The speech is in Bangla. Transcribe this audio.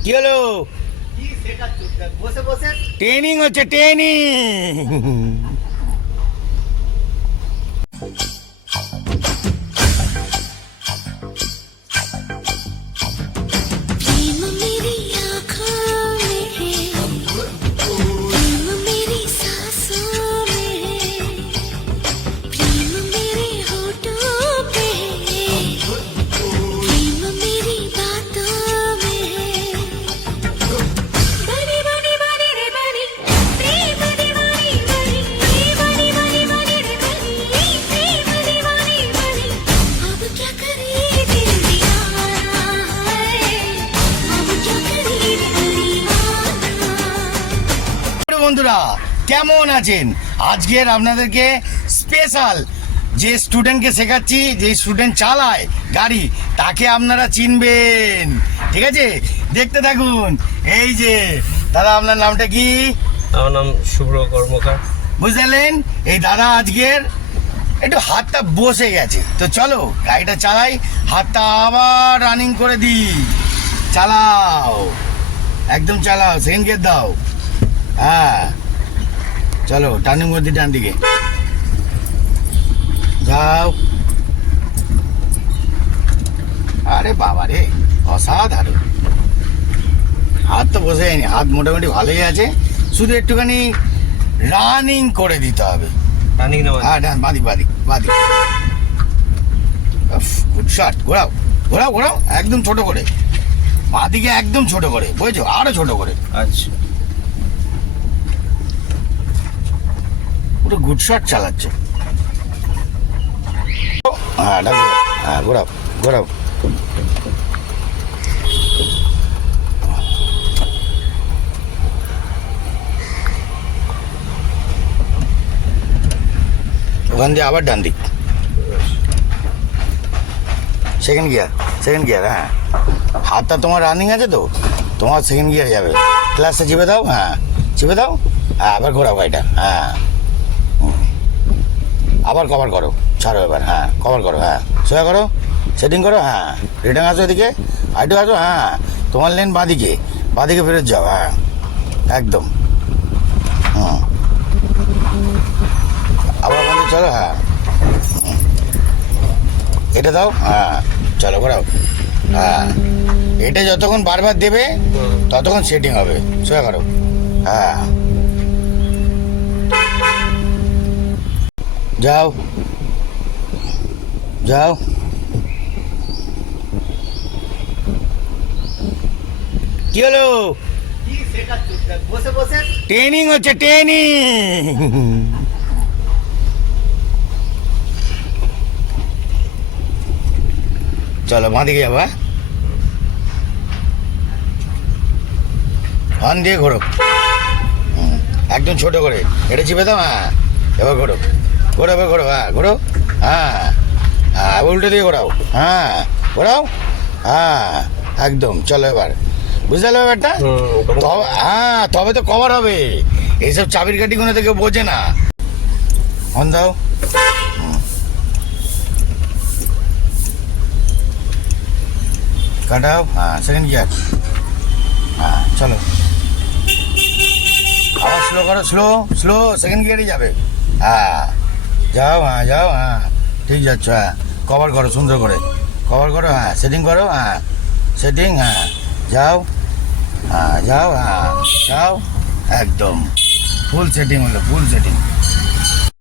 কি হলো? বসে বসে ট্রেনিং হচ্ছে, ট্রেনিং। प्रेम मेरी आँखों में है, प्रेम मेरी सांसों में है, प्रेम मेरे होठों पे है, प्रेम मेरी बातों में है। बनी बनी बनी रे बनी, प्रेम दीवानी बनी, बनी बनी बनी रे बनी, प्रेम दीवानी बनी। अब क्या करे दिल दीवाना है, अब क्या करे दिल दीवाना। বন্ধুরা কেমন আছেন? আজকের আপনাদেরকে স্পেশাল যে স্টুডেন্টকে শেখাচ্ছি, যে স্টুডেন্ট চালায় গাড়ি, তাকে আপনারা চিনবেন। ঠিক আছে, দেখতে থাকুন। এই যে দাদা, আপনার নামটা কি? আমার নাম শুভ্র কর্মকার। বুঝলেন? এই দাদা আজকের একটু হাতটা বসে গেছে, তো চলো গাড়িটা চালাই, হাতটা আবার রানিং করে দিই। চালাও, একদম চালাও, সেকেন্ড গিয়ার দাও। হ্যাঁ, চলো টার্নিং করে দিই ডান দিকে, যাও। আরে বাবা রে, অসাধারণ। হাত তো বসে যায়নি, হাত মোটামুটি ভালোই আছে, শুধু একটুখানি রানিং করে দিতে হবে। রানিং না হ্যাঁ, ডান, বাদিক বাদিক বাদিক। গুড শট, ঘোরাও ঘোরাও ঘোরাও, একদম ছোট করে বাদিকে, একদম ছোট করে, বুঝেছো? আরো ছোট করে, আচ্ছা। পুরো গুড শট চালাচ্ছে। হ্যাঁ, ডান দিকে। হ্যাঁ, ঘোরাও ঘোরাও। ওখান দিয়ে আবার ডান দিক, সেকেন্ড গিয়ার, সেকেন্ড গিয়ার। হ্যাঁ, হাতটা তোমার রানিং আছে তো, তোমার সেকেন্ড গিয়ার যাবে। ক্লাসটা চিপে দাও, হ্যাঁ চিপে দাও। হ্যাঁ, আবার ঘোরাও গাড়িটা। হ্যাঁ, আবার কভার করো, ছাড়ো এবার। হ্যাঁ, কভার করো। হ্যাঁ, সোজা করো, সেটিং করো। হ্যাঁ, রিটার্ন আসো এদিকে, আইটু আসো। হ্যাঁ, তোমার লেন বাঁদিকে, বাঁদিকে ফেরত যাও। হ্যাঁ, একদম। হুম, আবার ওখান থেকে চলো। হ্যাঁ, এটা দাও। হ্যাঁ, চলো ঘোরাও। হ্যাঁ, এটা যতক্ষণ বারবার দেবে ততক্ষণ সেটিং হবে। সোজা করো। হ্যাঁ, যাও যাও। কি হলো? বসে বসে ট্রেনিং হচ্ছে, ট্রেনিং। চলো বাঁদিকে যাবো। হ্যাঁ, হর্ন দিয়ে ঘোরো। একদম ছোট করে, এটা চিপে দাও। হ্যাঁ, এবার ঘোরো ঘোরো, এবার ঘোরো। হ্যাঁ, ঘোরো। হ্যাঁ হ্যাঁ, উল্টো দিয়ে ঘোরাও। হ্যাঁ, ঘোরাও। হ্যাঁ, একদম। চলো এবার, বুঝতে পারলে ব্যাপারটা? তবে হ্যাঁ, তবে তো কভার হবে। এইসব চাবির কাঠিগুলো তো কেউ বোঝে না। হর্ন দাও। কাটাও। হ্যাঁ, সেকেন্ড গিয়ার। হ্যাঁ, চলো আবার স্লো করো, স্লো স্লো, সেকেন্ড গিয়ারই যাবে। হ্যাঁ, যাও। হ্যাঁ, যাও। হ্যাঁ, ঠিক যাচ্ছ। হ্যাঁ, কভার করো সুন্দর করে, কভার করো। হ্যাঁ, সেটিং করো। হ্যাঁ, সেটিং। হ্যাঁ, যাও। হ্যাঁ, যাও। হ্যাঁ, যাও। একদম ফুল সেটিং হলো, ফুল সেটিং।